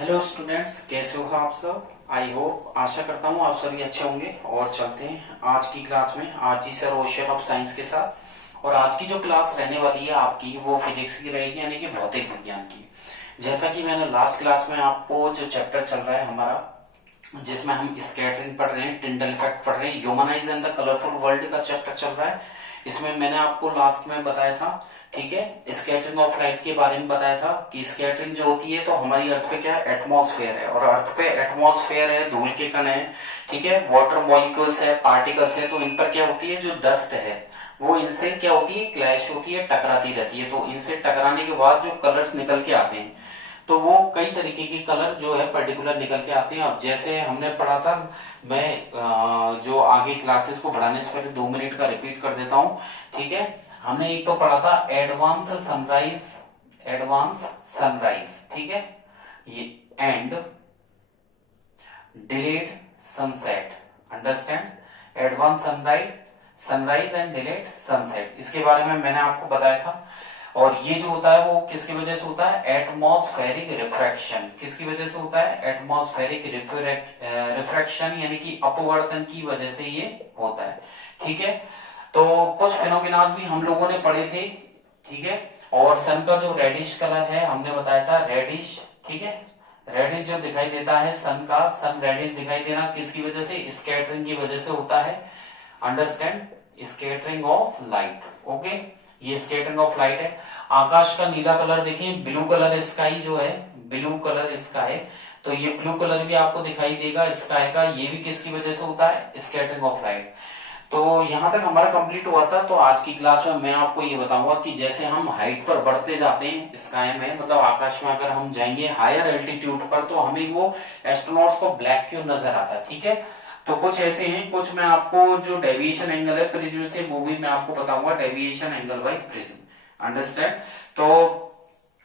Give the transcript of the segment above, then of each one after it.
Hello students, कैसे हो आप सब। आई होप, आशा करता हूँ आप सभी अच्छे होंगे। और चलते हैं आज की क्लास में RG sir ocean of science के साथ। और आज की जो क्लास रहने वाली है आपकी वो फिजिक्स की रहेगी, यानी कि भौतिक विज्ञान की। जैसा कि मैंने लास्ट क्लास में आपको जो चैप्टर चल रहा है हमारा, जिसमें हम स्कैटरिंग पढ़ रहे हैं, टिंडल इफेक्ट पढ़ रहे हैं, humanise and the colourful world का चैप्टर चल रहा है। इसमें मैंने आपको लास्ट में बताया था, ठीक है, स्कैटरिंग ऑफ लाइट के बारे में बताया था कि स्कैटरिंग जो होती है तो हमारी अर्थ पे क्या है, एटमॉस्फेयर है। और अर्थ पे एटमॉस्फेयर है, धूल के कण है, ठीक है, वाटर मॉलिक्यूल्स है, पार्टिकल्स है। तो इन पर क्या होती है, जो डस्ट है वो इनसे क्या होती है, क्लैश होती है, टकराती रहती है। तो इनसे टकराने के बाद जो कलर्स निकल के आते हैं, तो वो कई तरीके के कलर जो है पर्टिकुलर निकल के आते हैं। अब जैसे हमने पढ़ा था, मैं जो आगे क्लासेस को बढ़ाने से पहले 2 मिनट का रिपीट कर देता हूँ, ठीक है। हमने एक तो पढ़ा था एडवांस सनराइज, एडवांस सनराइज, ठीक है, ये and delayed sunset. Understand, advance sunrise, sunrise and delayed sunset, इसके बारे में मैंने आपको बताया था। और ये जो होता है वो किसकी वजह से होता है, एटमॉस्फेरिक रिफ्रैक्शन। किसकी वजह से होता है, एटमॉस्फेरिक रिफ्रैक्शन, यानी कि अपवर्तन की वजह से ये होता है, ठीक है। तो कुछ फिनोमिनाज भी हम लोगों ने पढ़े थे, ठीक है। और सन का जो रेडिश कलर है हमने बताया था, रेडिश, ठीक है, रेडिश जो दिखाई देता है सन का, सन रेडिश दिखाई देना किसकी वजह से, स्कैटरिंग की वजह से होता है। Understand, scattering of light, okay, ये स्कैटरिंग ऑफ लाइट है। आकाश का नीला कलर देखिए, ब्लू कलर स्काई जो है, ब्लू कलर स्काई, तो ये ब्लू कलर भी आपको दिखाई देगा स्काई का, ये भी किसकी वजह से होता है, स्कैटरिंग ऑफ लाइट। तो यहां तक हमारा कंप्लीट हुआ था। तो आज की क्लास में मैं आपको ये बताऊंगा कि जैसे हम हाइट पर बढ़ते जाते हैं स्काई में, मतलब आकाश में अगर हम जाएंगे हायर एल्टीट्यूड पर, तो हमें वो एस्ट्रोनॉट्स को ब्लैक क्यों नजर आता है, ठीक है। तो कुछ ऐसे हैं, कुछ मैं आपको जो डेविएशन एंगल है प्रिज्म से, वो भी मैं आपको बताऊंगा, deviation angle by prism. Understand. तो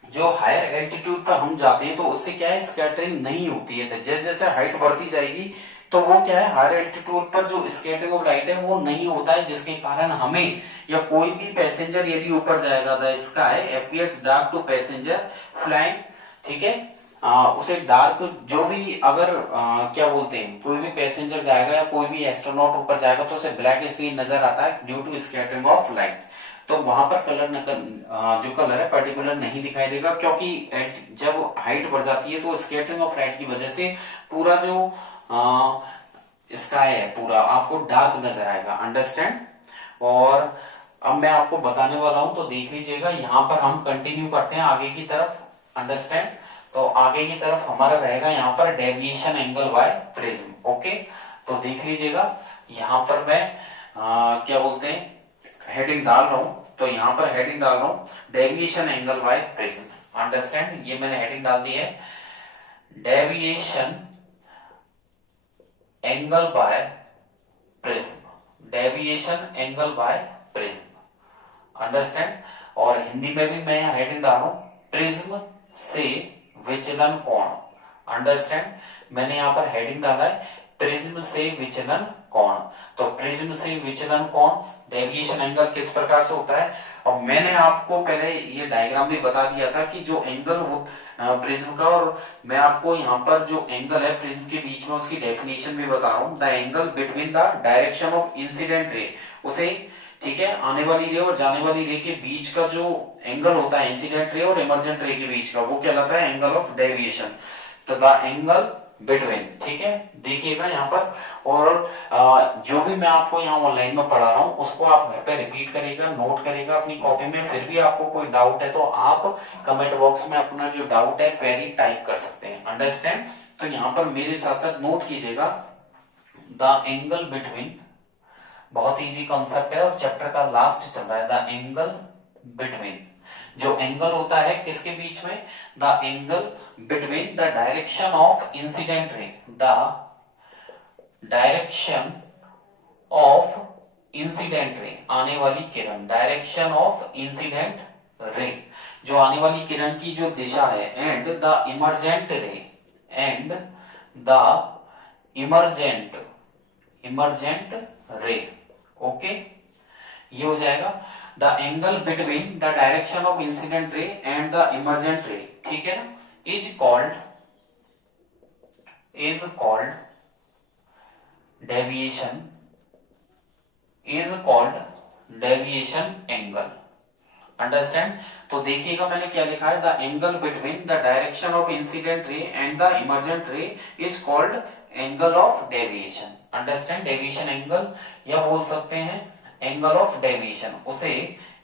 जो हायर एल्टीट्यूड पर हम जाते हैं तो उससे क्या है, स्कैटरिंग नहीं होती है। जैसे जैसे हाइट बढ़ती जाएगी तो वो क्या है, हायर एल्टीट्यूड पर जो स्कैटरिंग ऑफ लाइट है वो नहीं होता है, जिसके कारण हमें या कोई भी पैसेंजर यदि ऊपर जाएगा, the sky appears dark to passenger flying, ठीक है, उसे डार्क, जो भी अगर क्या बोलते हैं, कोई भी पैसेंजर जाएगा या कोई भी एस्ट्रोनॉट ऊपर जाएगा तो उसे ब्लैक स्क्रीन नजर आता है due to scattering of light. तो वहां पर कलर जो कलर है पर्टिकुलर नहीं दिखाई देगा, क्योंकि जब हाइट बढ़ जाती है तो स्कैटरिंग ऑफ लाइट की वजह से पूरा जो स्काई है पूरा आपको डार्क नजर आएगा। अंडरस्टैंड। और अब मैं आपको बताने वाला हूं, तो देख लीजिएगा, यहां पर हम कंटिन्यू करते हैं आगे की तरफ। अंडरस्टैंड। तो आगे की तरफ हमारा रहेगा यहाँ पर deviation angle by prism, okay. तो देख लीजिएगा, यहाँ पर मैं क्या बोलते हैं, हेडिंग डाल रहा हूं। तो यहाँ पर हेडिंग डाल रहा हूं, deviation angle by prism. Understand, ये मैंने हेडिंग डाल दी है, deviation angle by prism, deviation angle by prism. Understand. और हिंदी में भी मैं हेडिंग डाल रहा हूं, प्रिज्म से विचलन कोण। अंडरस्टैंड, मैंने यहां पर हेडिंग डाला है, प्रिज्म से विचलन कोण। तो प्रिज्म से विचलन कोण, डेविएशन एंगल किस प्रकार से होता है। और मैंने आपको पहले ये डायग्राम भी बता दिया था कि जो एंगल हो प्रिज्म का, और मैं आपको यहाँ पर जो एंगल है प्रिज्म के बीच में उसकी डेफिनेशन भी बता रहा हूँ, the angle between the direction of incident ray, उसे, ठीक है, आने वाली रे और जाने वाली रे के बीच का जो एंगल होता है, इंसिडेंट रे और इमर्जेंट रे के बीच का, वो कहलाता है एंगल ऑफ डेविएशन। तो द एंगल बिटवीन, ठीक है, देखिएगा यहाँ पर। और जो भी मैं आपको यहाँ ऑनलाइन में पढ़ा रहा हूँ उसको आप घर पे रिपीट करेगा, नोट करेगा अपनी कॉपी में। फिर भी आपको कोई डाउट है तो आप कमेंट बॉक्स में अपना जो डाउट है क्वेरी टाइप कर सकते हैं। अंडरस्टैंड। तो यहाँ पर मेरे साथ साथ नोट कीजिएगा, द एंगल बिटवीन, बहुत इजी कॉन्सेप्ट है और चैप्टर का लास्ट चल रहा है, द एंगल बिटवीन, जो एंगल होता है किसके बीच में, the angle between the direction of incident ray, the direction of incident ray, आने वाली किरण, डायरेक्शन ऑफ इंसिडेंट रे, जो आने वाली किरण की जो दिशा है, एंड द इमर्जेंट रे, एंड द इमर्जेंट इमर्जेंट रे, ओके, ये हो जाएगा the angle between the direction of incident ray and the emergent रे, ठीक है ना, is called is called deviation, is called deviation angle. Understand. तो देखिएगा मैंने क्या लिखा है, the angle between the direction of incident ray and the emergent रे is called angle of deviation. Understand. Deviation angle या बोल सकते हैं एंगल ऑफ डेविएशन, उसे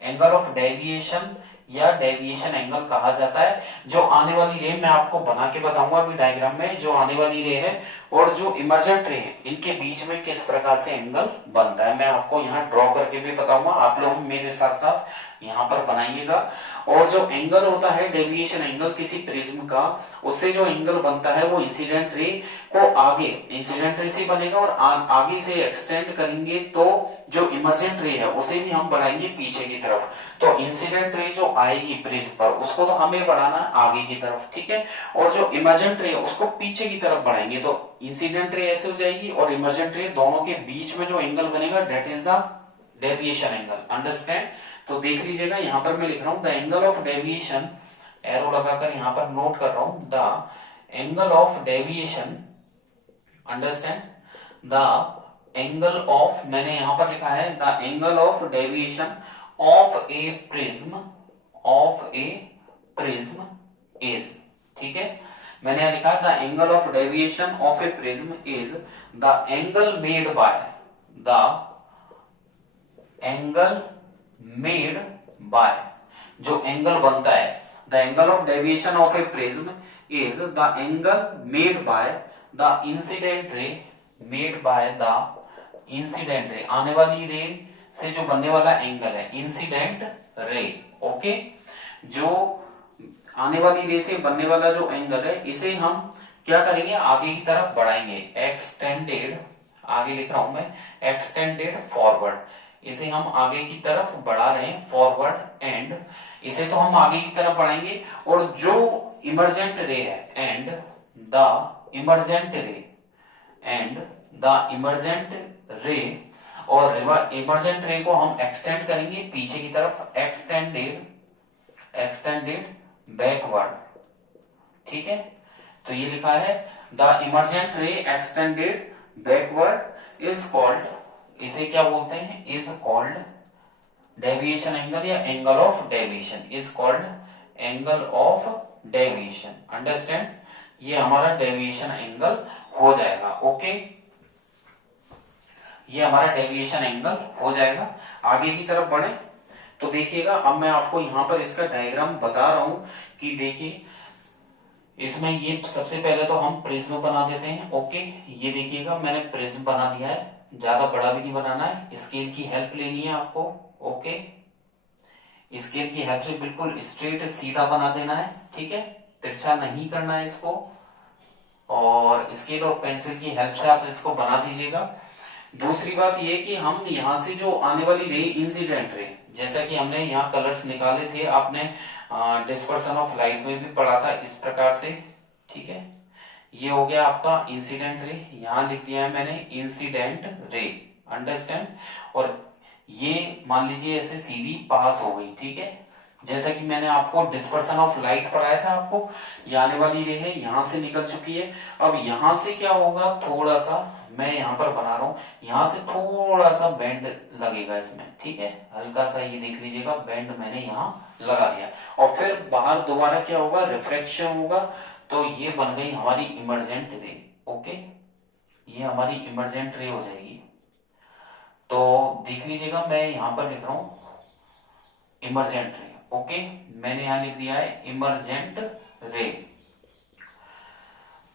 एंगल ऑफ डेविएशन या डेविएशन एंगल कहा जाता है। जो आने वाली रे मैं आपको बना के बताऊंगा अभी डायग्राम में, जो आने वाली रे है और जो इमर्जेंट रे है इनके बीच में किस प्रकार से एंगल बनता है मैं आपको यहाँ ड्रॉ करके भी बताऊंगा। आप लोग मेरे साथ साथ यहाँ पर बनाइएगा। और जो एंगल होता है डेविएशन एंगल किसी प्रिज्म का, उससे जो एंगल बनता है वो इंसिडेंट रे को आगे इंसिडेंट रे से बनेगा और आगे से एक्सटेंड करेंगे तो जो इमर्जेंट रे है उसे भी हम बढ़ाएंगे पीछे की तरफ। तो इंसिडेंट रे जो आएगी प्रिज्म पर उसको तो हमें बढ़ाना है आगे की तरफ, ठीक है। और जो इमर्जेंट रे है उसको पीछे की तरफ बढ़ाएंगे तो इंसिडेंट रे ऐसे हो जाएगी और इमर्जेंट रे दोनों के बीच में जो एंगल बनेगा that is the deviation angle. Understand. तो देख लीजिएगा यहाँ पर मैं लिख रहा हूं the angle of deviation, arrow लगाकर यहाँ पर नोट कर रहा हूं, the angle of deviation. Understand. The angle of, मैंने यहां पर लिखा है the angle of deviation of A prism, of A prism is, ठीक है। मैंने यहां लिखा the angle of deviation of A prism is the angle made by, the angle made by, जो एंगल बनता है the angle of deviation of A prism is the angle made by the incident ray, made by the incident ray, आने वाली रे से जो बनने वाला एंगल है इंसिडेंट रे। ओके। जो आने वाली रे से बनने वाला जो एंगल है इसे हम क्या करेंगे आगे की तरफ बढ़ाएंगे, एक्सटेंडेड, आगे लिख रहा हूं मैं एक्सटेंडेड फॉरवर्ड, इसे हम आगे की तरफ बढ़ा रहे हैं फॉरवर्ड एंड, इसे तो हम आगे की तरफ बढ़ाएंगे और जो इमर्जेंट रे है एंड द इमर्जेंट रे, एंड द इमर्जेंट रे और इमर्जेंट रे को हम एक्सटेंड करेंगे पीछे की तरफ, एक्सटेंडेड, एक्सटेंडेड बैकवर्ड, ठीक है। तो ये लिखा है द इमर्जेंट रे एक्सटेंडेड बैकवर्ड इज कॉल्ड, इसे क्या बोलते हैं, इज कॉल्ड डेविएशन एंगल या angle of deviation, is called angle of deviation. Understand. ये हमारा डेविएशन एंगल हो जाएगा। ओके। ये हमारा डेविएशन एंगल हो जाएगा। आगे की तरफ बढ़े तो देखिएगा अब मैं आपको यहां पर इसका डायग्राम बता रहा हूं कि देखिए इसमें ये सबसे पहले तो हम प्रिज्म बना देते हैं। ओके। ये देखिएगा मैंने प्रिज्म बना दिया है, ज्यादा बड़ा भी नहीं बनाना है, स्केल की हेल्प लेनी है आपको। ओके। स्केल की हेल्प से बिल्कुल स्ट्रेट सीधा बना देना है, ठीक है, तिरछा नहीं करना है इसको, और स्केल और पेंसिल की हेल्प से आप इसको बना दीजिएगा। दूसरी बात ये कि हम यहाँ से जो आने वाली रे इंसिडेंट रे, जैसा कि हमने यहाँ कलर्स निकाले थे, आपने डिस्पर्सन ऑफ लाइट में भी पढ़ा था इस प्रकार से, ठीक है। ये हो गया आपका इंसिडेंट रे, यहां लिख दिया है मैंने इंसिडेंट रे। अंडरस्टैंड। और ये मान लीजिए ऐसे सीधी पास हो गई, ठीक है। जैसा कि मैंने आपको डिस्पर्सन ऑफ लाइट पढ़ाया था आपको, ये आने वाली रे है यहां से निकल चुकी है। अब यहां से क्या होगा, थोड़ा सा मैं यहां पर बना रहा हूं, यहां से थोड़ा सा बेंड लगेगा इसमें, ठीक है, हल्का सा, ये देख लीजिएगा बेंड मैंने यहाँ लगा दिया। और फिर बाहर दोबारा क्या होगा, रिफ्लेक्शन होगा, तो ये बन गई हमारी इमर्जेंट रे। ओके। ये हमारी इमर्जेंट रे हो जाएगी। तो देख लीजिएगा मैं यहां पर लिख रहा हूं इमर्जेंट रे। ओके। मैंने यहां लिख दिया है इमर्जेंट रे।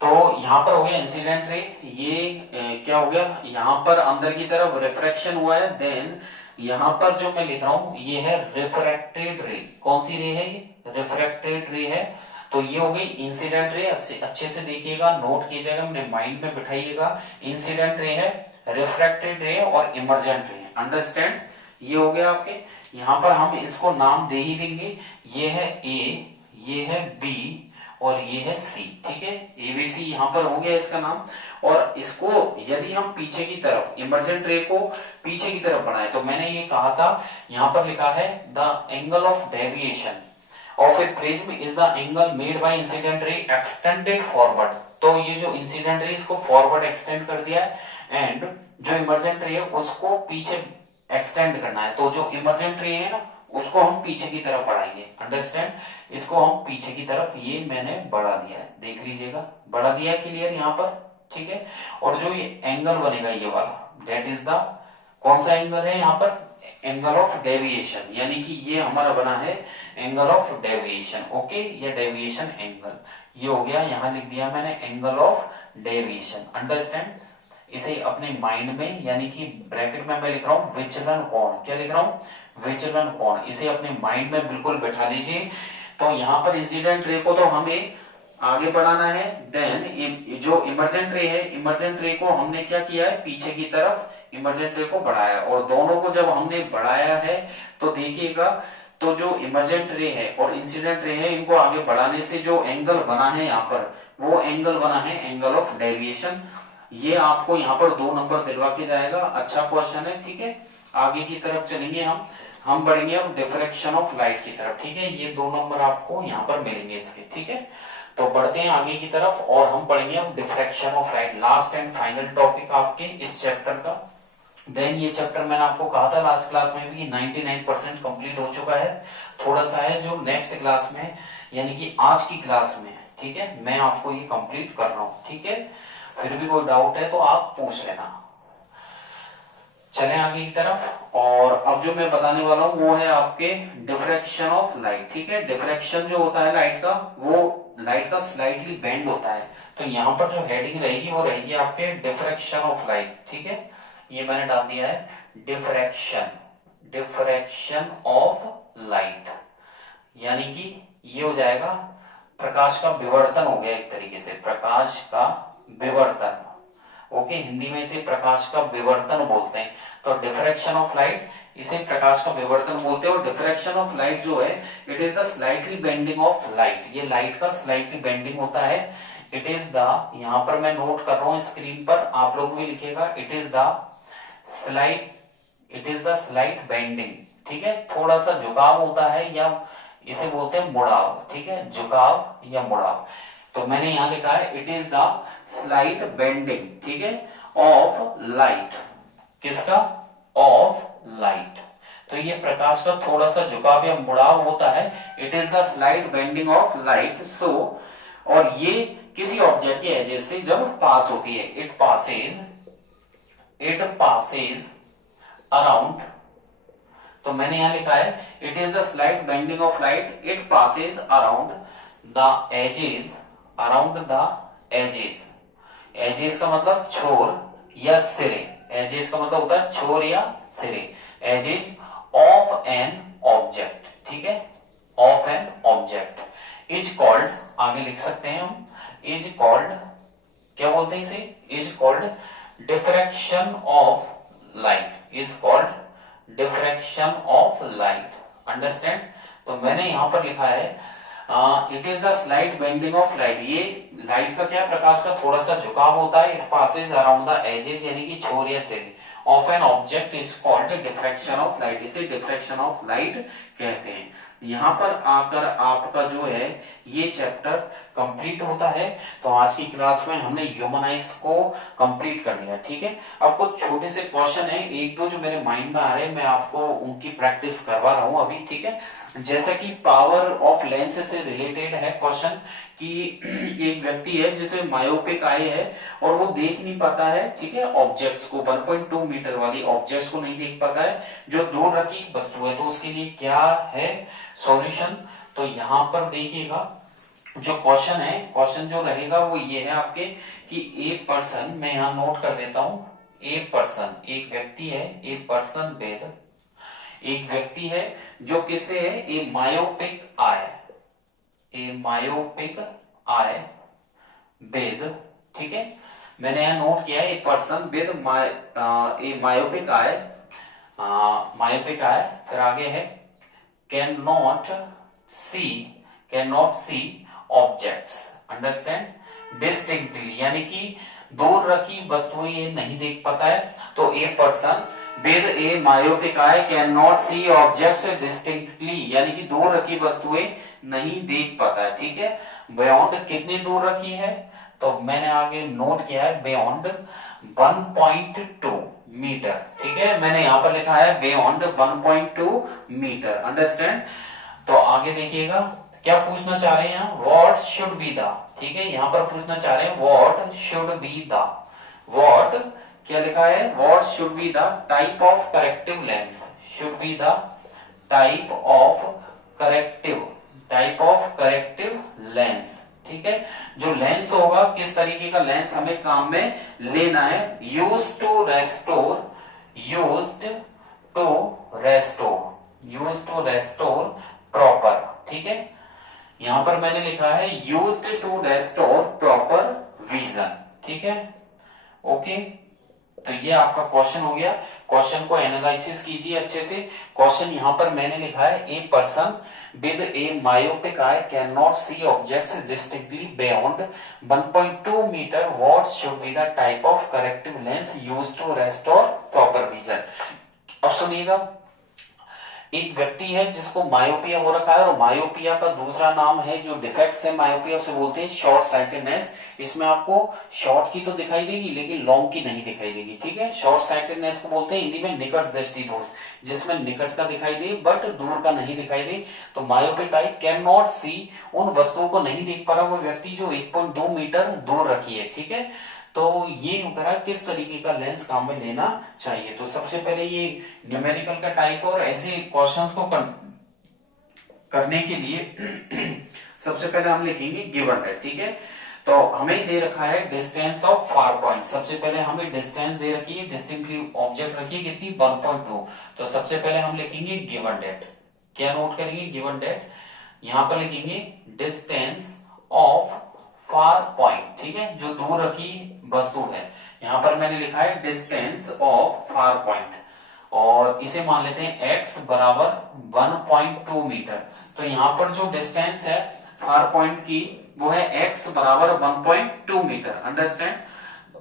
तो यहां पर हो गया इंसिडेंट रे, ये क्या हो गया, यहां पर अंदर की तरफ रिफ्रैक्शन हुआ है। देन यहां पर जो मैं लिख रहा हूं ये है रिफ्रैक्टेड रे। कौन सी रे है, ये रिफ्रैक्टेड रे है। तो ये हो गई इंसिडेंट रे। अच्छे से देखिएगा, नोट कीजिएगा, अपने माइंड में बिठाइएगा। इंसिडेंट रे है, रिफ्रैक्टेड रे और इमर्जेंट रे। अंडरस्टैंड। ये हो गया आपके, यहां पर हम इसको नाम दे ही देंगे। ये है ए, ये है बी और ये है सी, ठीक है। एबीसी यहां पर हो गया इसका नाम। और इसको यदि हम पीछे की तरफ इमर्जेंट रे को पीछे की तरफ बढ़ाएं तो मैंने ये कहा था, यहां पर लिखा है the angle of deviation of a prism is the angle made by incident ray extended forward, तो ये जो इंसिडेंट रे इसको फॉरवर्ड एक्सटेंड कर दिया है एंड जो इमर्जेंट रे है उसको पीछे एक्सटेंड करना है। तो जो इमर्जेंट रे है ना उसको हम पीछे की तरफ बढ़ाएंगे। अंडरस्टैंड, इसको हम पीछे की तरफ, ये मैंने बढ़ा दिया है, देख लीजिएगा बढ़ा दिया है, क्लियर यहाँ पर, ठीक है। और जो ये एंगल बनेगा ये वाला, दैट इज द, कौन सा एंगल है यहाँ पर, एंगल ऑफ डेविएशन, यानी कि ये हमारा बना है एंगल ऑफ डेविएशन। ओके, ये डेविएशन एंगल ये हो गया, यहां लिख दिया मैंने एंगल ऑफ डेविएशन। अंडरस्टैंड, इसे अपने माइंड में, यानी कि ब्रैकेट में मैं लिख रहा हूं विचलन कोण, क्या लिख रहा हूं, विचलन कोण, इसे अपने माइंड में बिल्कुल बैठा लीजिए। तो यहाँ पर इंसिडेंट रे को तो हमें आगे बढ़ाना है, देन जो इमर्जेंट रे है, इमर्जेंट रे को हमने क्या किया है, पीछे की तरफ इमर्जेंट रे को बढ़ाया, और दोनों को जब हमने बढ़ाया है तो देखिएगा, तो जो इमर्जेंट रे है और इंसिडेंट रे है, इनको आगे बढ़ाने से जो एंगल बना है यहाँ पर, वो एंगल बना है एंगल ऑफ डेविएशन। ये आपको यहाँ पर 2 नंबर दिलवा के जाएगा, अच्छा क्वेश्चन है, ठीक है। आगे की तरफ चलेंगे हम बढ़ेंगे अब डिफ्रैक्शन ऑफ लाइट की तरफ, ठीक है। ये 2 नंबर आपको यहाँ पर मिलेंगे इसके, ठीक है। तो बढ़ते हैं आगे की तरफ और हम पढ़ेंगे अब diffraction of light, last and final topic आपके इस चैप्टर का। देन ये चैप्टर मैंने आपको कहा था लास्ट क्लास में भी 99% कंप्लीट हो चुका है, थोड़ा सा है जो नेक्स्ट क्लास में, यानी कि आज की क्लास में, ठीक है, मैं आपको ये कंप्लीट कर रहा हूं, ठीक है। फिर भी कोई डाउट है तो आप पूछ लेना। चलें आगे की तरफ, और अब जो मैं बताने वाला हूं वो है आपके डिफ्रैक्शन ऑफ लाइट, ठीक है। डिफ्रैक्शन जो होता है लाइट का, वो लाइट का स्लाइटली बेंड होता है। तो यहाँ पर जो हेडिंग रहेगी वो रहेगी आपके डिफ्रैक्शन ऑफ लाइट, ठीक है। ये मैंने डाल दिया है डिफ्रैक्शन, डिफ्रैक्शन ऑफ लाइट, यानी कि ये हो जाएगा प्रकाश का विवर्तन हो गया एक तरीके से, प्रकाश का विवर्तन। ओके, हिंदी में इसे प्रकाश का विवर्तन बोलते हैं। तो डिफ्रैक्शन ऑफ लाइट, इसे प्रकाश का विवर्तन बोलते हैं। और डिफ्रैक्शन ऑफ लाइट जो है, it is the slightly bending of light, ये लाइट का स्लाइटली बेंडिंग होता है। इट इज द, यहां पर मैं नोट कर रहा हूं स्क्रीन पर, आप लोग भी लिखिएगा, it is the slight, it is the slight bending, ठीक है। थोड़ा सा झुकाव होता है, या इसे बोलते हैं मुड़ाव, ठीक है, झुकाव या मुड़ाव। तो मैंने यहां लिखा है it is the slight bending, ठीक है, ऑफ लाइट, किसका, ऑफ लाइट। तो ये प्रकाश का थोड़ा सा झुकाव या मुड़ाव होता है, it is the slight bending of light. So, और ये किसी ऑब्जेक्ट के एजेस से जब पास होती है, इट पासेज अराउंड, तो मैंने यहां लिखा है it is the slight bending of light, it passes around the edges, around the edges, edges का मतलब छोर या सिरे, एजेस का मतलब होता है छोर या सिरे, एजेस ऑफ एन ऑब्जेक्ट, ठीक है, of an object is called, आगे लिख सकते हैं हम, इज कॉल्ड, क्या बोलते हैं इसे, is called diffraction of light, is called diffraction of light. Understand, तो मैंने यहां पर लिखा है it is the slight bending of light, ये लाइट का क्या, प्रकाश का थोड़ा सा झुकाव होता है, it passes around the edges, यानी कि छोर या सिरे of an object is called diffraction of light, इसे डिफ्रैक्शन ऑफ लाइट कहते हैं। यहां पर आकर आपका जो है ये चैप्टर कंप्लीट होता है। तो आज की क्लास में हमने ह्यूमन आइज को कंप्लीट कर लिया, ठीक है। अब कुछ छोटे से क्वेश्चन है, एक दो जो मेरे माइंड में आ रहे हैं, मैं आपको उनकी प्रैक्टिस करवा रहा हूं अभी, ठीक है। जैसा कि पावर ऑफ लेंस से रिलेटेड है क्वेश्चन, कि एक व्यक्ति है जिसे मायोपिक आई है और वो देख नहीं पाता है, ठीक है, ऑब्जेक्ट्स को, 1.2 मीटर वाली ऑब्जेक्ट्स को नहीं देख पाता है जो दूर रखी वस्तु है। तो उसके लिए क्या है सॉल्यूशन, तो यहां पर देखिएगा जो क्वेश्चन है, क्वेश्चन जो रहेगा वो ये है आपके, कि ए पर्सन, मैं यहां नोट कर देता हूं, ए पर्सन, एक व्यक्ति है, ए पर्सन वेद, एक व्यक्ति है जो किससे है, ए मायोपिक आई, ए मायोपिक आई वेद, ठीक है। मैंने यहां नोट किया है a person with a myopic I, myopic eye, फिर आगे है can not see objects, understand, distinctly, यानी कि दूर रखी वस्तुएं ये नहीं देख पाता है। तो ए person with a myopic eye can not see objects distinctly, यानी कि दूर रखी वस्तुएं नहीं देख पाता है, ठीक है। बियॉन्ड कितनी दूर रखी है, तो मैंने आगे नोट किया है बियॉन्ड 1.2 मीटर, ठीक है, मैंने यहां पर लिखा है बियॉन्ड 1.2 मीटर, अंडरस्टैंड। तो आगे देखिएगा क्या पूछना चाह रहे हैं यहाँ, व्हाट शुड बी द, ठीक है, यहां पर पूछना चाह रहे हैं what should be the, what क्या लिखा है, what should be the type of corrective lens, should be the type of corrective lens, ठीक है, जो लेंस होगा किस तरीके का लेंस हमें काम में लेना है, यूज्ड टू रेस्टोर प्रॉपर, ठीक है, यहां पर मैंने लिखा है used to restore proper vision, ठीक है, ओके। तो ये आपका क्वेश्चन हो गया, क्वेश्चन को एनालिसिस कीजिए अच्छे से। क्वेश्चन यहां पर मैंने लिखा है a person with a myopic eye can not see objects distinctly beyond 1.2 metre, what should be the type of corrective lens used to restore proper vision. अब सुनिएगा, एक व्यक्ति है जिसको मायोपिया हो रखा है, और मायोपिया का दूसरा नाम है, जो डिफेक्ट्स है मायोपिया उसे बोलते हैं शॉर्ट साइटेडनेस। इसमें आपको शॉर्ट की तो दिखाई देगी लेकिन लॉन्ग की नहीं दिखाई देगी, ठीक है, शॉर्ट साइटेडनेस को बोलते हैं हिंदी में निकट दृष्टि दोष, जिसमें निकट का दिखाई दे बट दूर का नहीं दिखाई दे। तो मायोपिक आई कैन नॉट सी, उन वस्तुओं को नहीं देख पा रहा वो व्यक्ति जो 1.2 मीटर दूर रखी है, ठीक है। तो ये होगा किस तरीके का लेंस काम में लेना चाहिए। तो सबसे पहले ये न्यूमेरिकल का टाइप और ऐसे क्वेश्चंस को करने के लिए सबसे पहले हम लिखेंगे गिवन है, ठीक है। तो हमें दे रखा है डिस्टेंस ऑफ फार पॉइंट, सबसे पहले हमें डिस्टेंस दे रखी है, डिस्टिंक्टली ऑब्जेक्ट रखी है कितनी 1.2। तो सबसे पहले हम लिखेंगे गिवन डेट, क्या नोट करेंगे, गिवन डेट, यहां पर लिखेंगे डिस्टेंस ऑफ फार पॉइंट, ठीक है, जो दूर रखी वस्तु है, यहां पर मैंने लिखा है डिस्टेंस ऑफ फार पॉइंट, और इसे मान लेते हैं x बराबर 1.2 मीटर। तो यहां पर जो डिस्टेंस है फार पॉइंट की वो है x बराबर 1.2 मीटर, अंडरस्टैंड।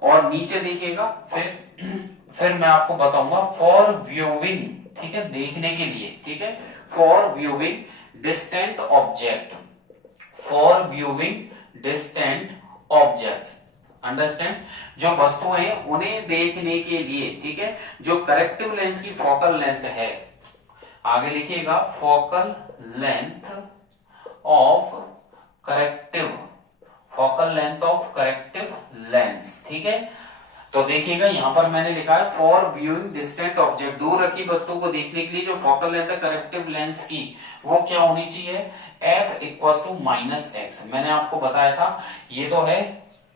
और नीचे देखिएगा, फिर मैं आपको बताऊंगा फॉर व्यूइंग, ठीक है, देखने के लिए, ठीक है, for viewing distant object, for viewing distant objects, understand, जो वस्तुएं उन्हें देखने के लिए, ठीक है, जो करेक्टिव लेंस की फोकल लेंथ है, आगे लिखिएगा focal length of corrective lens, ठीक है। तो देखिएगा यहां पर मैंने लिखा है फॉर व्यूइंग डिस्टेंट ऑब्जेक्ट, दूर रखी वस्तु को देखने के लिए जो फोकल लेंथ है करेक्टिव लेंस की वो क्या होनी चाहिए, f इक्वल टू -x। मैंने आपको बताया था ये तो है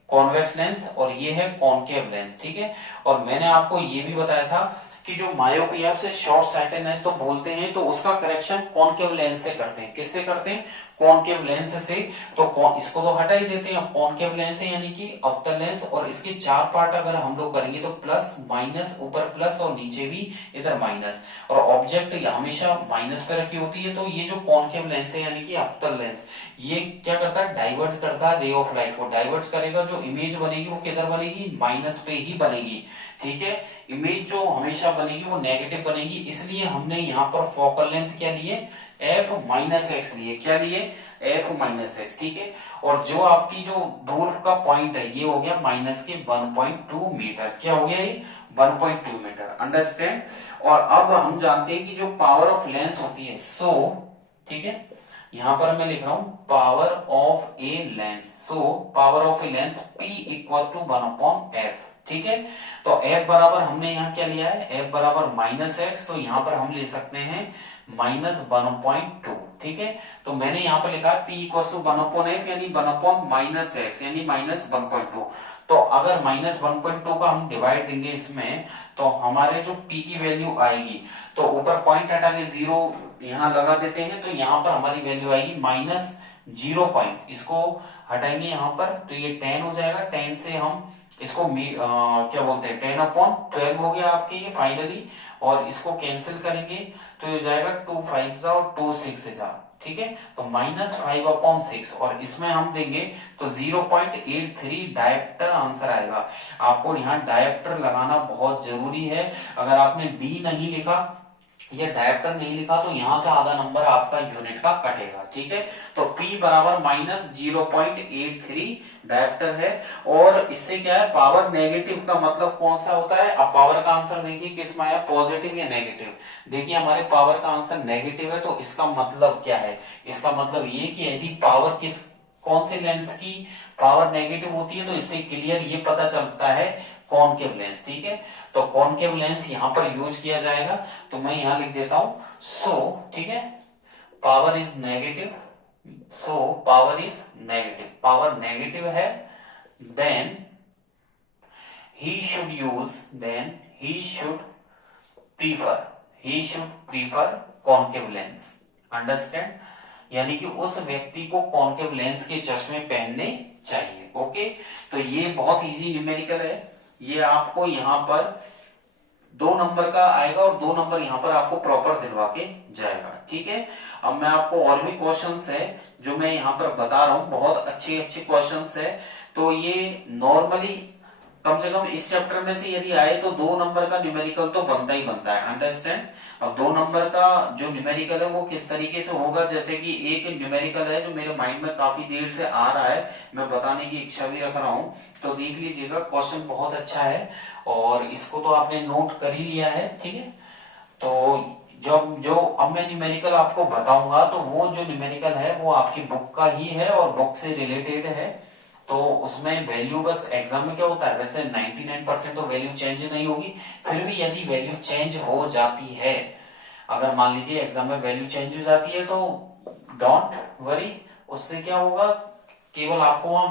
कॉन्वेक्स लेंस और ये है कॉनकेव लेंस, ठीक है। और मैंने आपको ये भी बताया था कि जो मायोपिया से शॉर्ट साइटेडनेस तो बोलते हैं, तो उसका करेक्शन कॉनकेव लेंस से करते हैं, किससे करते हैं, कॉनकेव लेंस से। तो इसको तो हटा ही देते हैं, कॉनकेव लेंस है यानी कि अवतल लेंस, और इसके 4 पार्ट अगर हम लोग करेंगे तो प्लस माइनस, ऊपर प्लस और नीचे भी इधर माइनस, और ऑब्जेक्ट हमेशा माइनस पे रखी होती है। तो ये जो कॉनकेव लेंस है यानी कि अवतल लेंस, ये क्या करता है, डाइवर्स करता है रे ऑफ लाइट को, डाइवर्स करेगा, जो इमेज बनेगी वो किधर बनेगी, माइनस पे ही बनेगी, ठीक है। इमेज जो हमेशा बनेगी वो नेगेटिव बनेगी, इसलिए हमने यहाँ पर फोकल लेंथ क्या लिए, f माइनस एक्स लिए, क्या लिए, f माइनस एक्स, ठीक है। और जो आपकी जो दूर का पॉइंट है ये हो गया माइनस के 1.2 मीटर, क्या हो गया ये 1.2 मीटर, अंडरस्टैंड। और अब हम जानते हैं कि जो पावर ऑफ लेंस होती है, सो ठीक है, यहां पर मैं लिख रहा हूं power of a lens, so power of a lens P equal to 1/f, ठीक है। तो f बराबर हमने यहाँ क्या लिया है, f बराबर -x, तो यहाँ पर हम ले सकते हैं -1.2, ठीक है। तो मैंने यहाँ पर लिखा है P इक्वल टू 1/f यानी 1/-x यानी -1.2। तो अगर -1.2 का हम डिवाइड देंगे इसमें, तो हमारे जो P की वैल्यू आएगी, तो ऊपर पॉइंट हटा के 0 यहाँ लगा देते हैं, तो यहाँ पर हमारी वैल्यू आएगी -0 पॉइंट, इसको हटाएंगे यहाँ पर, तो ये 10 हो जाएगा, 10 से हम इसको क्या बोलते हैं 10/12 हो गया आपके ये फाइनली, और इसको कैंसिल करेंगे तो ये हो जाएगा 2 5 और 2 6 जा, ठीक है। तो -5/6, और इसमें हम देंगे तो 0.83 डायप्टर आंसर आएगा। आपको यहाँ डायप्टर लगाना बहुत जरूरी है, अगर आपने डी नहीं लिखा ये डायप्टर नहीं लिखा तो यहां से आधा नंबर आपका यूनिट का कटेगा, ठीक है। तो P बराबर -0.83 डायप्टर है। और इससे क्या है, पावर नेगेटिव का मतलब कौन सा होता है। अब पावर का आंसर देखिए किस में आया, पॉजिटिव या नेगेटिव। देखिए हमारे पावर का आंसर नेगेटिव है, तो इसका मतलब क्या है, इसका मतलब ये कि यदि पावर किस कौन से लेंस की पावर नेगेटिव होती है, तो इससे क्लियर ये पता चलता है कॉनकेव लेंस, ठीक है। तो कॉनकेव लेंस यहां पर यूज किया जाएगा, तो मैं यहां लिख देता हूं सो, ठीक है, power is negative, so power is negative, power negative है, then he should use, then he should prefer concave lens, understand. यानी कि उस व्यक्ति को कॉनकेव लेंस के चश्मे पहनने चाहिए, ओके। तो ये बहुत इजी न्यूमेरिकल है, ये आपको यहाँ पर 2 नंबर का आएगा और 2 नंबर यहाँ पर आपको प्रॉपर दिलवा के जाएगा, ठीक है। अब मैं आपको और भी क्वेश्चंस है जो मैं यहाँ पर बता रहा हूँ, बहुत अच्छे अच्छे क्वेश्चंस है। तो ये नॉर्मली कम से कम इस चैप्टर में से यदि आए तो 2 नंबर का न्यूमेरिकल तो बनता ही बनता है, अंडरस्टैंड। अब 2 नंबर का जो न्यूमेरिकल है वो किस तरीके से होगा, जैसे कि एक न्यूमेरिकल है जो मेरे माइंड में काफी देर से आ रहा है, मैं बताने की इच्छा भी रख रहा हूँ। तो देख लीजिएगा, क्वेश्चन बहुत अच्छा है और इसको तो आपने नोट कर ही लिया है, ठीक है। तो जब जो अब मैं न्यूमेरिकल आपको बताऊंगा तो वो जो न्यूमेरिकल है वो आपकी बुक का ही है और बुक से रिलेटेड है। तो उसमें वैल्यू बस एग्जाम में क्या होता है, वैसे 99% तो वैल्यू चेंज नहीं होगी, फिर भी यदि वैल्यू चेंज हो जाती है, अगर मान लीजिए एग्जाम में वैल्यू चेंज हो जाती है तो डोंट वरी, उससे क्या होगा, केवल आपको वहां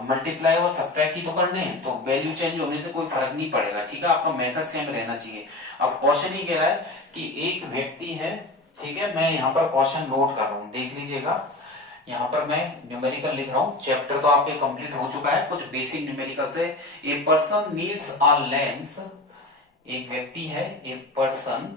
मल्टीप्लाई और सब्ट्रैक्ट ही तो करने हैं, तो वैल्यू चेंज होने से कोई फर्क नहीं पड़ेगा, ठीक है। आपका मेथड सेम रहना चाहिए। अब क्वेश्चन ही कह रहा है कि एक व्यक्ति है, ठीक है, मैं यहाँ पर क्वेश्चन नोट कर रहा हूँ, देख लीजिएगा। यहाँ पर मैं न्यूमेरिकल लिख रहा हूँ, चैप्टर तो आपके कंप्लीट हो चुका है, कुछ बेसिक न्यूमेरिकल से। A person needs a lens, एक व्यक्ति है, a person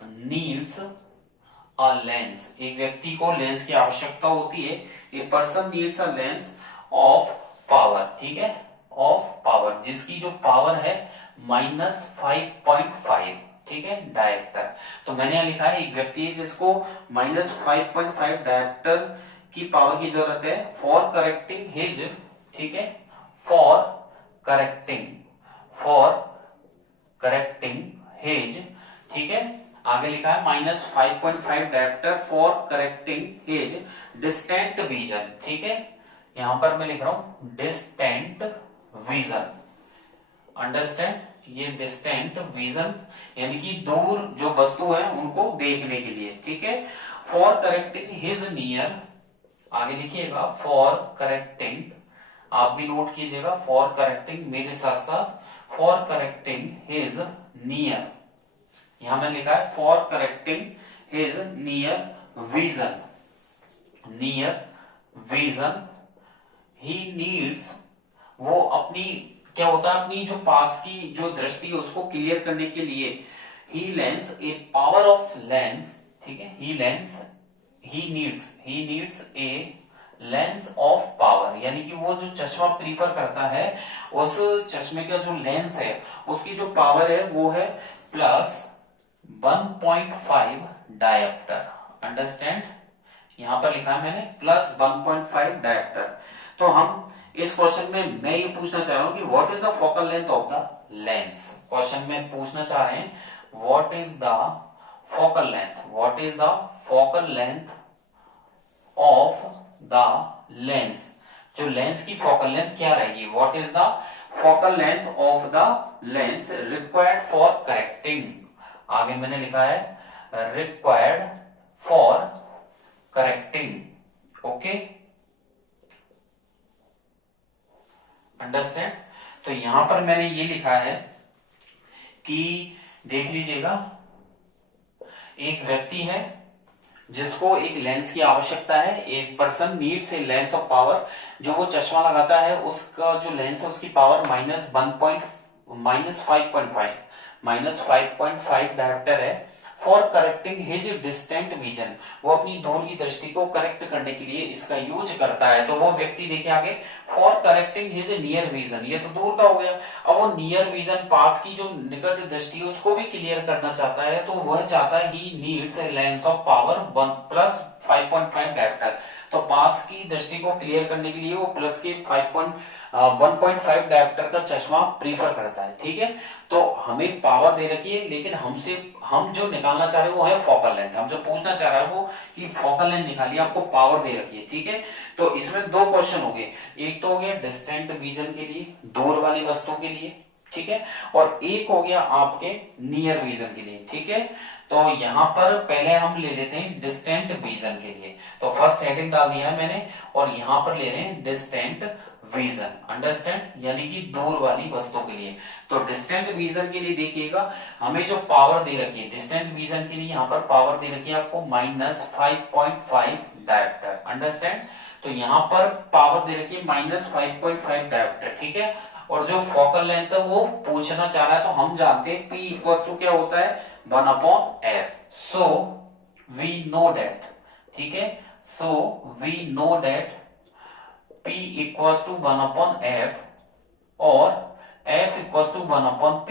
needs a lens, एक व्यक्ति को लेंस की आवश्यकता होती है। A person needs a lens of power, ठीक है, ऑफ पावर, जिसकी जो पावर है -5.5, ठीक है, डायरेक्टर। तो मैंने यहां लिखा है एक व्यक्ति है जिसको -5.5 डायरेक्टर की पावर की जरूरत है फॉर करेक्टिंग हिज, ठीक है, फॉर करेक्टिंग हिज, ठीक है। आगे लिखा है -5.5 director for correcting his distant vision, ठीक है। यहां पर मैं लिख रहा हूं डिस्टेंट विजन, अंडरस्टैंड, ये डिस्टेंट विजन यानी कि दूर जो वस्तु है उनको देखने के लिए, ठीक है। फॉर करेक्टिंग हिज नियर, आगे लिखिएगा फॉर करेक्टिंग, आप भी नोट कीजिएगा, फॉर करेक्टिंग मेरे साथ साथ, फॉर करेक्टिंग हिज नियर, यहां मैंने लिखा है for correcting his near vision he needs, वो अपनी क्या होता है, अपनी जो पास की जो दृष्टि है उसको क्लियर करने के लिए ही lens a power of lens, ठीक है, he needs a lens of power, यानी कि वो जो चश्मा प्रीफर करता है उस चश्मे का जो लेंस है उसकी जो पावर है वो है +1.5 डायोप्टर, अंडरस्टैंड। यहां पर लिखा है मैंने +1.5 डायोप्टर। तो हम इस क्वेश्चन में मैं ये पूछना चाह रहा हूं कि what is the focal length of the lens, question में पूछना चाह रहे हैं what is the focal length of the lens, जो लेंस की फोकल लेंथ क्या रहेगी, what is the focal length of the lens required for correcting, आगे मैंने लिखा है required for correcting, okay, understand. तो यहां पर मैंने ये लिखा है कि देख लीजिएगा, एक व्यक्ति है जिसको एक लेंस की आवश्यकता है, एक person needs a lens of power, जो वो चश्मा लगाता है उसका जो लेंस है उसकी पावर -5.5 डायोप्टर है for correcting his distant vision, वो अपनी दूर की दृष्टि को करेक्ट करने के लिए इसका यूज करता है। तो वो व्यक्ति देखिए आगे, for correcting his near vision, ये तो दूर का हो गया। अब वो नियर विजन, पास की जो निकट दृष्टि है उसको भी क्लियर करना चाहता है, तो वह चाहता है he needs a lens of power 1 plus 5.5 dioptre. तो पास की दृष्टि को क्लियर करने के लिए वो प्लस के 1.5 डायप्टर का चश्मा प्रीफर करता है। ठीक है, तो हमें पावर दे रखी है, लेकिन हम जो निकालना चाह रहे हैं वो है फोकल लेंथ। हम जो पूछना चाह रहे हैं वो कि फोकल लेंथ निकालिए, आपको पावर दे रखी है। ठीक है, तो इसमें दो क्वेश्चन हो गए, एक तो हो गया डिस्टेंट विजन के लिए, दूर वाली वस्तु के लिए, ठीक है, और एक हो गया आपके नियर विजन के लिए। ठीक है, तो यहां पर पहले हम ले लेते हैं डिस्टेंट विजन के लिए। तो फर्स्ट हेडिंग डाल दिया है मैंने, और यहां पर ले रहे हैं डिस्टेंट विजन, अंडरस्टैंड, यानी कि दूर वाली वस्तु के लिए। तो डिस्टेंट विजन के लिए देखिएगा, हमें जो पावर दे रखी है डिस्टेंट विजन के लिए, यहाँ पर पावर दे रखी है आपको -5.5 डायप्टर, अंडरस्टैंड। तो यहाँ पर पावर दे रखी है -5.5 डायप्टर। ठीक है, और जो फोकल लेंथ है वो पूछना चाह रहा है, तो हम जानते हैं P इक्वल टू क्या होता है, 1/f। So we know that, ठीक है, so we know that P equals to 1/f और F इक्वल्स टू 1/p,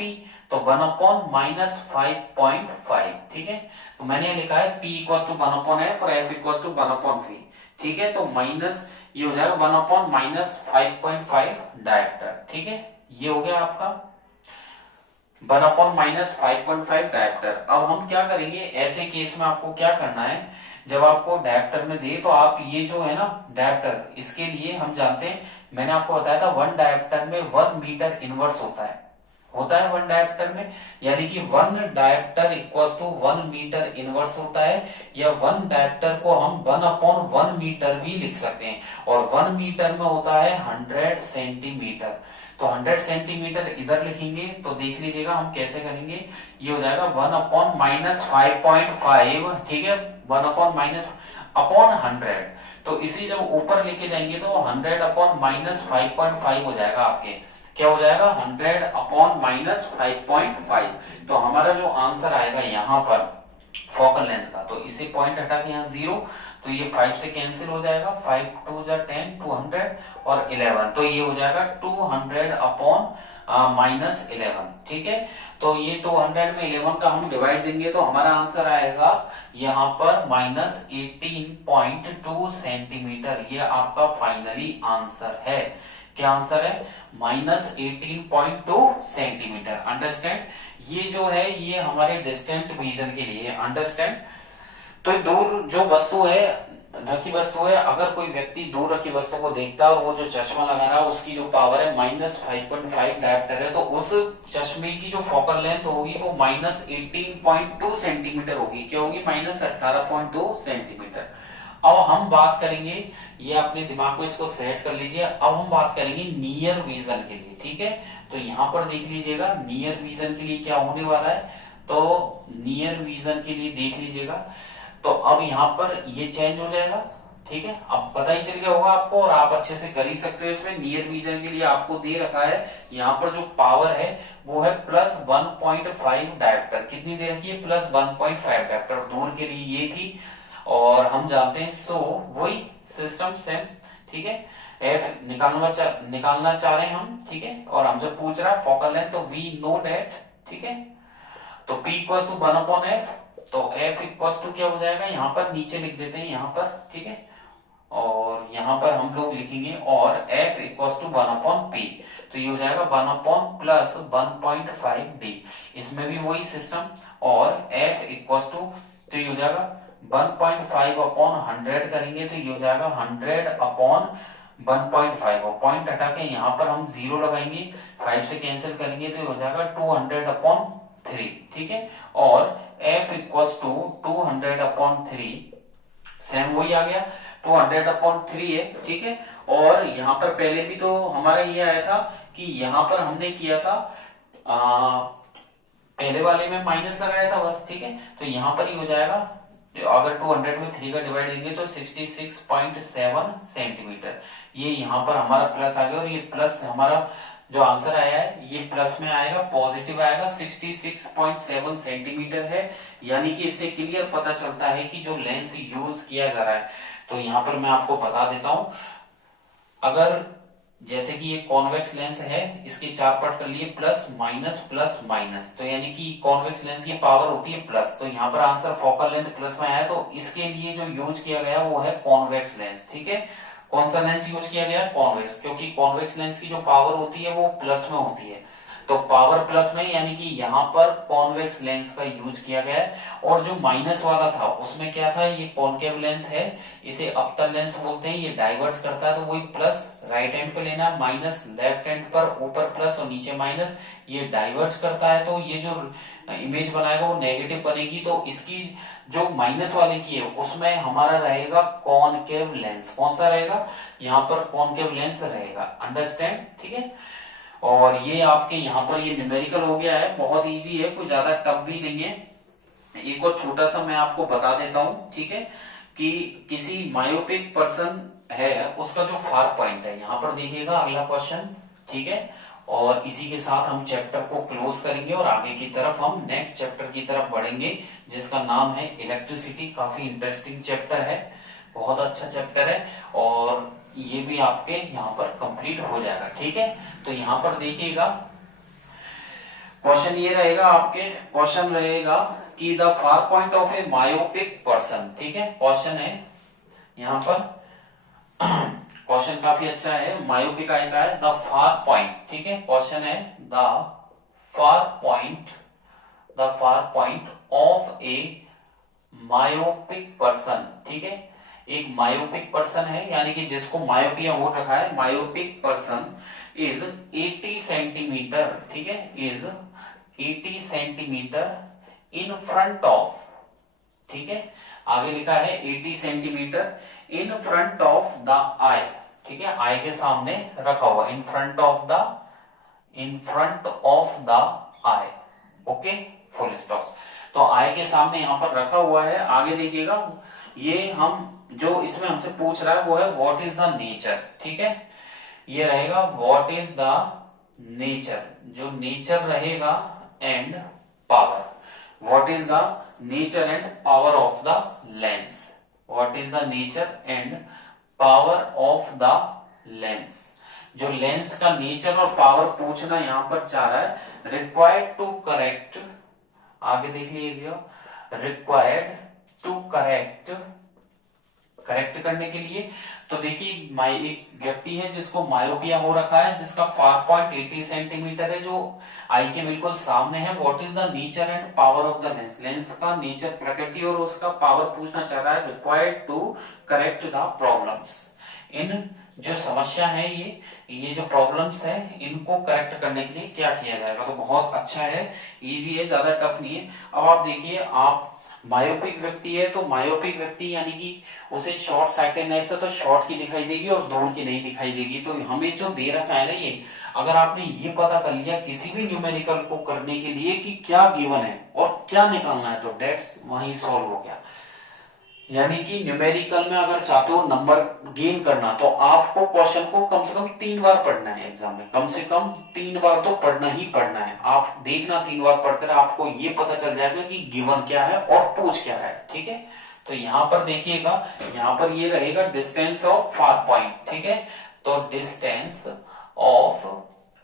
तो 1/-5.5। ठीक है, तो मैंने लिखा है P इक्वल्स टू 1/f और F इक्वल्स टू 1/p। ठीक है, तो माइनस ये हो जाएगा 1/-5.5 डायप्टर। ठीक है, ये हो गया आपका 1/-5.5 डायप्टर। अब हम क्या करेंगे, ऐसे केस में आपको क्या करना है, जब आपको डायप्टर में दे तो आप ये जो है ना डायप्टर, इसके लिए हम जानते हैं, मैंने आपको बताया था 1 डायप्टर में 1 मीटर इनवर्स होता है 1 डायप्टर में, यानी कि 1 dioptre equals to 1 metre inverse होता है, या 1 डायप्टर को हम 1/1 मीटर भी लिख सकते हैं, और 1 मीटर में होता है 100 सेंटीमीटर। तो 100 सेंटीमीटर इधर लिखेंगे, तो देख लीजिएगा हम कैसे करेंगे, ये हो जाएगा 1/-5.5, ठीक है, 1/-100। तो इसी जब ऊपर लेके जाएंगे तो 100/-5.5 हो जाएगा, आपके क्या हो जाएगा 100/-5.5। तो हमारा जो आंसर आएगा यहाँ पर फोकल लेंथ का, तो इसे पॉइंट हटा के यहाँ 0, तो ये 5 से कैंसिल हो जाएगा, 5 2 जा 10, 200 और 11, तो ये हो जाएगा 200/-11। ठीक है, तो ये 200 में 11 का हम डिवाइड देंगे तो हमारा आंसर आएगा यहाँ पर -18.2 सेंटीमीटर। ये आपका फाइनली आंसर है। क्या आंसर है, -18.2 सेंटीमीटर। अंडरस्टैंड, ये जो है ये हमारे डिस्टेंट विजन के लिए, अंडरस्टैंड। तो दूर जो वस्तु है, रखी वस्तु है, अगर कोई व्यक्ति दूर रखी वस्तु को देखता है और वो जो चश्मा लगा रहा है उसकी जो पावर है -5.5 डायप्टर है, तो उस चश्मे की जो फोकल लेंथ होगी वो -18.2 सेंटीमीटर होगी। क्या होगी, -18.2 सेंटीमीटर। अब हम बात करेंगे, ये अपने दिमाग को इसको सेट कर लीजिए, अब हम बात करेंगे नियर विजन के लिए। ठीक है, तो यहां पर देख लीजिएगा नियर विजन के लिए क्या होने वाला है, तो नियर विजन के लिए देख लीजिएगा, तो अब यहाँ पर ये चेंज हो जाएगा। ठीक है, अब पता ही चल गया होगा आपको, और आप अच्छे से कर ही सकते हो। इसमें नियर विजन के लिए आपको दे रखा है, यहाँ पर जो पावर है वो है +1.5 डायप्टर। कितनी दे रखी है, +1.5 डायप्टर। दूर के लिए ये थी, और हम जानते हैं, सो वही सिस्टम सेम। ठीक है, एफ निकालना चाह रहे हैं हम। ठीक है, और हमसे पूछ रहा है फोकल लेंथ, तो वी नो डेट। ठीक है, तो P इक्वल टू 1/f, तो F इक्वल टू क्या हो जाएगा, यहाँ पर नीचे लिख देते हैं यहाँ पर। ठीक है, और यहाँ पर हम लोग लिखेंगे, और F इक्वल टू 1/p, तो ये हो जाएगा 1/+1.5d। इसमें भी वही सिस्टम, और F इक्वल टू, तो ये हो जाएगा 1.5/100 करेंगे, तो ये हो जाएगा 100/1.5, और पॉइंट हटा के यहाँ पर हम 0 लगाएंगे, 5 से कैंसिल करेंगे, तो ये हो जाएगा 200/3। ठीक है, और F इक्वल्स टू 200/3, सेम वही आ गया, 200/3 है। ठीक है, और यहाँ पर पहले भी तो हमारा ये आया था कि यहाँ पर हमने किया था, पहले वाले में माइनस लगाया था बस। ठीक है, तो यहाँ पर ही हो जाएगा अगर 200 में 3 का डिवाइड देंगे तो 66.7 सेंटीमीटर। ये यहाँ पर हमारा प्लस आ गया और ये प्लस हमारा जो आंसर आया है ये प्लस में आएगा, पॉजिटिव आएगा, 66.7 सेंटीमीटर है। यानी कि इससे क्लियर पता चलता है कि जो लेंस यूज किया जा रहा है। तो यहाँ पर मैं आपको बता देता हूं, अगर जैसे कि ये कॉन्वेक्स लेंस है, इसके 4 पार्ट कर लिए, प्लस माइनस प्लस माइनस, तो यानी कि कॉन्वेक्स लेंस की पावर होती है प्लस। तो यहाँ पर आंसर फोकल लेंथ प्लस में आया, तो इसके लिए जो यूज किया गया वो है कॉन्वेक्स लेंस। ठीक है, कौन सा लेंस यूज किया गया? कॉन्वेक्स, क्योंकि कॉन्वेक्स लेंस की जो पावर होती है वो प्लस में होती है। तो पावर प्लस में, यानी कि यहाँ पर कॉन्वेक्स लेंस का यूज किया गया है। और जो माइनस वाला था उसमें क्या था? ये कॉनकेव लेंस है, इसे अवतल लेंस बोलते हैं, ये डाइवर्स करता है, तो वही प्लस राइट हैंड पे लेना, माइनस लेफ्ट हैंड पर, ऊपर प्लस और नीचे माइनस, ये डाइवर्स करता है, तो ये जो इमेज बनाएगा वो नेगेटिव बनेगी। तो इसकी जो माइनस वाले की है उसमें हमारा रहेगा कॉनकेव लेंस। कौन सा रहेगा? यहाँ पर कॉनकेव लेंस रहेगा। अंडरस्टैंड? ठीक है, और ये आपके यहाँ पर ये न्यूमेरिकल हो गया है, बहुत इजी है, कोई ज्यादा टफ भी नहीं है। एक और छोटा सा मैं आपको बता देता हूँ, ठीक है, कि किसी मायोपिक पर्सन है उसका जो फार पॉइंट है, यहाँ पर देखिएगा अगला क्वेश्चन। ठीक है, और इसी के साथ हम चैप्टर को क्लोज करेंगे और आगे की तरफ हम नेक्स्ट चैप्टर की तरफ बढ़ेंगे, जिसका नाम है इलेक्ट्रिसिटी। काफी इंटरेस्टिंग चैप्टर है, बहुत अच्छा चैप्टर है, और ये भी आपके यहाँ पर कंप्लीट हो जाएगा। ठीक है, तो यहाँ पर देखिएगा क्वेश्चन ये रहेगा, आपके क्वेश्चन रहेगा कि the far point of A myopic person. ठीक है, क्वेश्चन है यहाँ पर, क्वेश्चन काफी अच्छा है, मायोपिक आएगा है, द फार पॉइंट। ठीक है, क्वेश्चन है the far point of A myopic person. ठीक है, एक मायोपिक पर्सन है, यानी कि जिसको मायोपिया हो रखा है, मायोपिक पर्सन इज 80 सेंटीमीटर। ठीक है, is 80 centimetre in front of, ठीक है, आगे लिखा है 80 centimetre in front of the eye. ठीक है, आई के सामने रखा हुआ, in front of the eye. Okay, full stop. तो आई के सामने यहां पर रखा हुआ है। आगे देखिएगा, ये हम जो इसमें हमसे पूछ रहा है वो है व्हाट इज द नेचर। ठीक है, ये रहेगा व्हाट इज द नेचर, जो नेचर रहेगा and power. What is the nature and power of the lens, what is the nature and power of the lens. जो लेंस का नेचर और power पूछना यहां पर चाह रहा है, रिक्वायर्ड टू करेक्ट, आगे देख लीजिए, रिक्वायर्ड टू करेक्ट करने के लिए। तो देखिए, एक व्यक्ति है जिसको मायोपिया हो रखा है, जिसका फार पॉइंट 80 सेंटीमीटर है, जो आई के बिल्कुल सामने है। What is the nature and power of the lens, lens का नेचर, प्रकृति और उसका पावर पूछना चाह रहा है। Required to correct the problems, इन जो समस्या है, ये जो प्रॉब्लम्स है, इनको करेक्ट करने के लिए क्या किया जाएगा। तो बहुत अच्छा है, इजी है, ज्यादा टफ नहीं है। अब आप देखिए, आप मायोपिक व्यक्ति है, तो मायोपिक व्यक्ति यानी कि उसे शॉर्ट साइटेडनेस है, तो शॉर्ट की दिखाई देगी और दूर की नहीं दिखाई देगी। तो हमें जो दे रखा है ना, ये अगर आपने ये पता कर लिया किसी भी न्यूमेरिकल को करने के लिए कि क्या गिवन है और क्या निकालना है, तो डेट्स वहीं सॉल्व हो गया। यानी कि न्यूमेरिकल में अगर चाहते हो नंबर गेन करना, तो आपको क्वेश्चन को कम से कम 3 बार पढ़ना है एग्जाम में, कम से कम 3 बार तो पढ़ना ही पढ़ना है। आप देखना, 3 बार पढ़कर आपको ये पता चल जाएगा कि गिवन क्या है और पूछ क्या है। ठीक है, तो यहाँ पर देखिएगा, यहाँ पर ये रहेगा डिस्टेंस ऑफ फार पॉइंट। ठीक है, तो डिस्टेंस ऑफ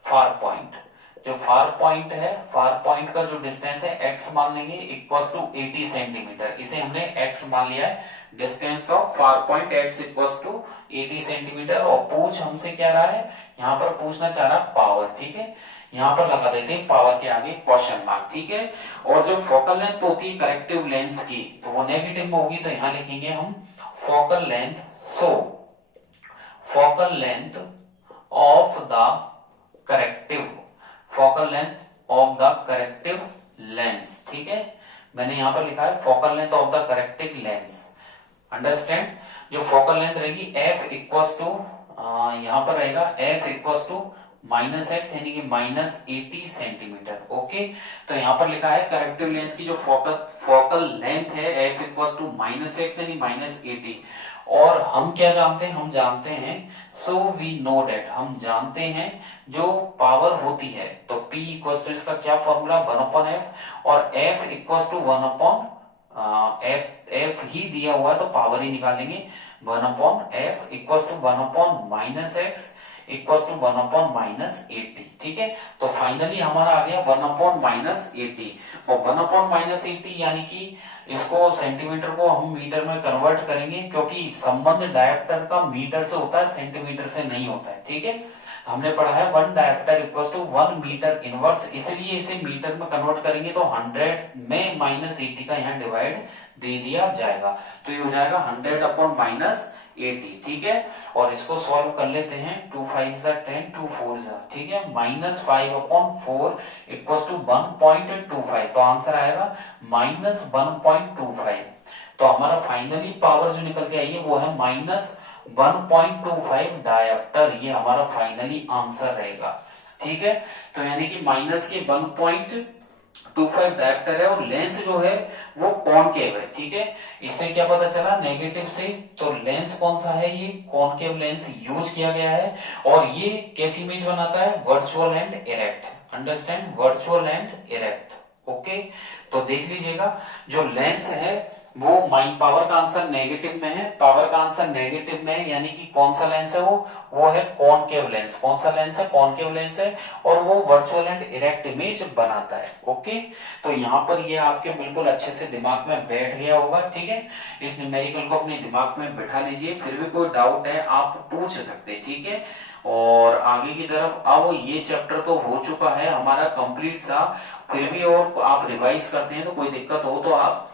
फार पॉइंट, जो फार पॉइंट है, फार पॉइंट का जो डिस्टेंस है x मान लेंगे, इक्वल्स टू 80 सेंटीमीटर, इसे हमने x मान लिया है। Distance of far point x equals to 80 centimetre, और पूछ हमसे क्या रहा है, यहाँ पर पूछना चाह रहा पावर। ठीक है, यहाँ पर लगा देते हैं पावर के आगे क्वेश्चन मार्क। ठीक है, और जो फोकल लेंथ होती है करेक्टिव लेंस की, तो वो नेगेटिव में होगी, तो यहाँ लिखेंगे हम focal length. So focal length of the corrective, focal length of the corrective lens. ठीक है, मैंने यहां पर लिखा है focal length of the corrective lens. Understand, जो फोकल लेंथ रहेगी f इक्वल्स टू, यहां पर रहेगा f equals to minus x यानी कि माइनस 80 सेंटीमीटर। ओके, तो यहाँ पर लिखा है करेक्टिव लेंस की जो फोकल लेंथ है F equal to minus x यानी माइनस 80। और हम क्या जानते हैं, हम जानते हैं सो वी नो डेट, हम जानते हैं जो पावर होती है, तो P इक्वल टू इसका क्या फॉर्मूला 1/f, और F equal to 1/f, F ही दिया हुआ है तो पावर ही निकालेंगे, 1/f equal to 1/-x equal to 1/-80। ठीक है, तो फाइनली हमारा आ गया 1/-80, और 1/-80 यानी कि इसको सेंटीमीटर को हम मीटर में कन्वर्ट करेंगे, क्योंकि संबंध डायप्टर का मीटर से होता है, सेंटीमीटर से नहीं होता है। ठीक है, हमने पढ़ा है 1 dioptre equal to 1 metre inverse, इसलिए इसे मीटर में कन्वर्ट करेंगे तो 100 में -80 का यहाँ डिवाइड दे दिया जाएगा, तो ये हो जाएगा 100/-80। ठीक है, और इसको सॉल्व कर लेते हैं, 2 5 10 2 4 ठीक है, -5/4 इक्वल टू 1.25, तो आंसर आएगा -1.25। तो हमारा फाइनली पावर जो निकल के आई है वो है -1.25 डायप्टर, ये हमारा फाइनली आंसर रहेगा। ठीक है, तो यानी कि माइनस के 1.25 डायप्टर है, और लेंस जो है वो कॉनकेव है। ठीक है, इससे क्या पता चला नेगेटिव से, तो लेंस कौन सा है, ये कॉनकेव लेंस यूज किया गया है, और ये कैसी इमेज बनाता है, virtual and erect. Understand, virtual and erect. Okay, तो देख लीजिएगा जो लेंस है वो माइन पावर का आंसर नेगेटिव में है, पावर का आंसर नेगेटिव में है, यानी कि कौन सा लेंस है वो है कॉनकेव लेंस। कौन सा लेंस है, कॉनकेव लेंस है, और वो वर्चुअल एंड इरेक्ट इमेज बनाता है। ओके, तो यहाँ पर ये आपके बिल्कुल अच्छे से दिमाग में बैठ गया होगा। ठीक है, इस न्यूमेरिकल को अपने दिमाग में बैठा लीजिए, फिर भी कोई डाउट है आप पूछ सकते हैं। ठीक है, और आगे की तरफ अब ये चैप्टर तो हो चुका है हमारा कंप्लीट सा, फिर भी और आप रिवाइज करते हैं तो कोई दिक्कत हो तो आप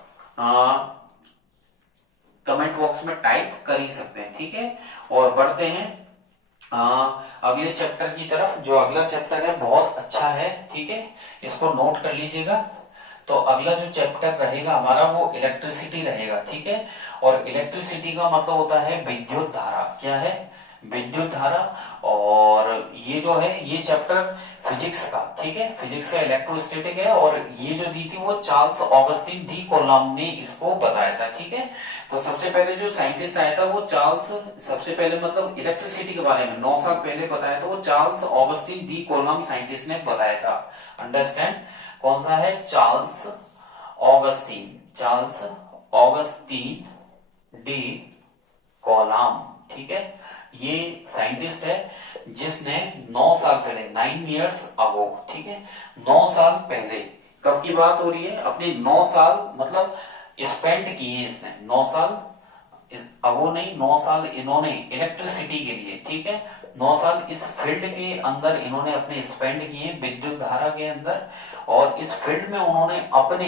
कमेंट बॉक्स में टाइप कर ही सकते हैं। ठीक है, और बढ़ते हैं अगले चैप्टर की तरफ। जो अगला चैप्टर है बहुत अच्छा है। ठीक है, इसको नोट कर लीजिएगा। तो अगला जो चैप्टर रहेगा हमारा वो इलेक्ट्रिसिटी रहेगा। ठीक है, और इलेक्ट्रिसिटी का मतलब होता है विद्युत धारा। क्या है, विद्युत धारा। और ये जो है ये चैप्टर फिजिक्स का, ठीक है, फिजिक्स का इलेक्ट्रोस्टैटिक है, और ये जो दी थी वो चार्ल्स ऑगस्टिन डी कौलॉम ने इसको बताया था। ठीक है, तो सबसे पहले जो साइंटिस्ट आया था वो चार्ल्स, सबसे पहले मतलब इलेक्ट्रिसिटी के बारे में 9 साल पहले बताया था वो Charles Augustin de Coulomb scientist ने बताया था। अंडरस्टैंड, कौन सा है, Charles Augustin, Charles Augustin de Coulomb. ठीक है, ये साइंटिस्ट है जिसने 9 साल पहले 9 इयर्स अगो, ठीक है, 9 साल पहले, कब की बात हो रही है, अपने 9 साल मतलब स्पेंड किए इसने, 9 साल अगो नहीं, 9 साल इन्होंने इलेक्ट्रिसिटी के लिए, ठीक है, 9 साल इस फील्ड के अंदर इन्होंने अपने स्पेंड किए विद्युत धारा के अंदर, और इस फील्ड में उन्होंने अपने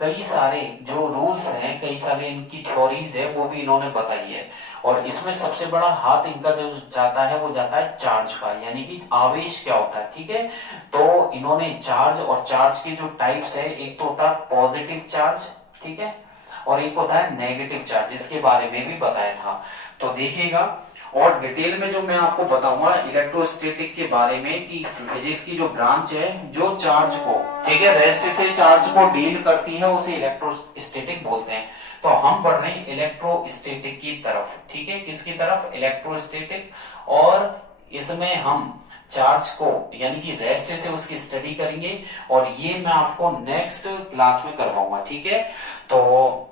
कई सारे जो रूल्स हैं, कई सारे इनकी थ्योरीज है वो भी इन्होंने बताई है। और इसमें सबसे बड़ा हाथ इनका जो जाता है वो जाता है चार्ज का, यानी कि आवेश क्या होता है। ठीक है, तो इन्होंने चार्ज और चार्ज के जो टाइप्स है, एक तो होता है पॉजिटिव चार्ज, ठीक है, और एक होता है नेगेटिव चार्ज, इसके बारे में भी बताया था। तो देखिएगा, और डिटेल में जो मैं आपको बताऊंगा इलेक्ट्रोस्टैटिक के बारे में कि फिजिक्स की जो ब्रांच है जो चार्ज को, ठीक है, रेस्ट से चार्ज को डील करती है उसे इलेक्ट्रोस्टैटिक बोलते हैं। तो हम बढ़ रहे हैं इलेक्ट्रोस्टैटिक की तरफ। ठीक है, किसकी तरफ, इलेक्ट्रोस्टैटिक, और इसमें हम चार्ज को यानी कि रेस्ट से उसकी स्टडी करेंगे, और ये मैं आपको नेक्स्ट क्लास में करवाऊंगा। ठीक है, तो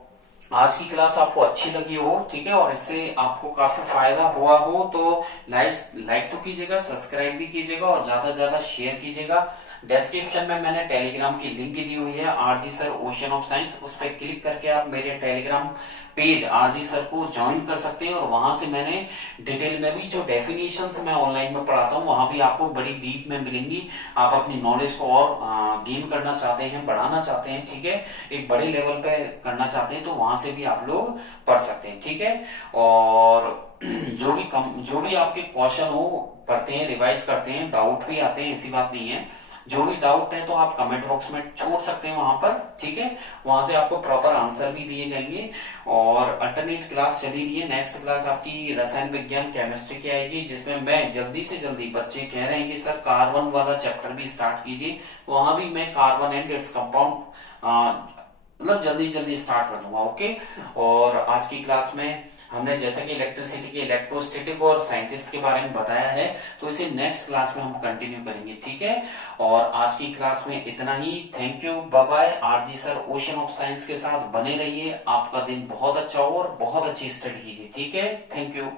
आज की क्लास आपको अच्छी लगी हो, ठीक है, और इससे आपको काफी फायदा हुआ हो तो लाइक तो कीजिएगा, सब्सक्राइब भी कीजिएगा, और ज्यादा से ज्यादा शेयर कीजिएगा। डिस्क्रिप्शन में मैंने टेलीग्राम की लिंक दी हुई है, RG sir ocean of science, उस पर क्लिक करके आप मेरे टेलीग्राम पेज आरजी सर को ज्वाइन कर सकते हैं, और वहां से मैंने डिटेल में भी जो डेफिनेशंस मैं ऑनलाइन में पढ़ाता हूँ वहां भी आपको बड़ी डीप में मिलेंगी। आप अपनी नॉलेज को और गेन करना चाहते हैं, बढ़ाना चाहते हैं, ठीक है, एक बड़े लेवल पे करना चाहते हैं तो वहां से भी आप लोग पढ़ सकते हैं। ठीक है, और जो भी आपके क्वेश्चन हो करते हैं, रिवाइज करते हैं, डाउट भी आते हैं, ऐसी बात नहीं है, जो भी डाउट है तो आप कमेंट बॉक्स में छोड़ सकते हैं वहां पर, ठीक है। वहां से आपको प्रॉपर आंसर भी दिए जाएंगे। और अल्टरनेट क्लास चली रही है, नेक्स्ट क्लास आपकी रसायन विज्ञान केमिस्ट्री की आएगी, जिसमें मैं जल्दी से जल्दी, बच्चे कह रहे हैं कि सर कार्बन वाला चैप्टर भी स्टार्ट कीजिए, वहां भी मैं कार्बन एंड इट्स कंपाउंड मतलब जल्दी जल्दी स्टार्ट कर दूंगा, ओके। और आज की क्लास में हमने जैसा कि इलेक्ट्रिसिटी के इलेक्ट्रोस्टैटिक और साइंटिस्ट के बारे में बताया है, तो इसे नेक्स्ट क्लास में हम कंटिन्यू करेंगे, ठीक है। और आज की क्लास में इतना ही। Thank you, bye bye. RG sir ocean of science के साथ बने रहिए। आपका दिन बहुत अच्छा हो और बहुत अच्छी स्टडी कीजिए, ठीक है। Thank you.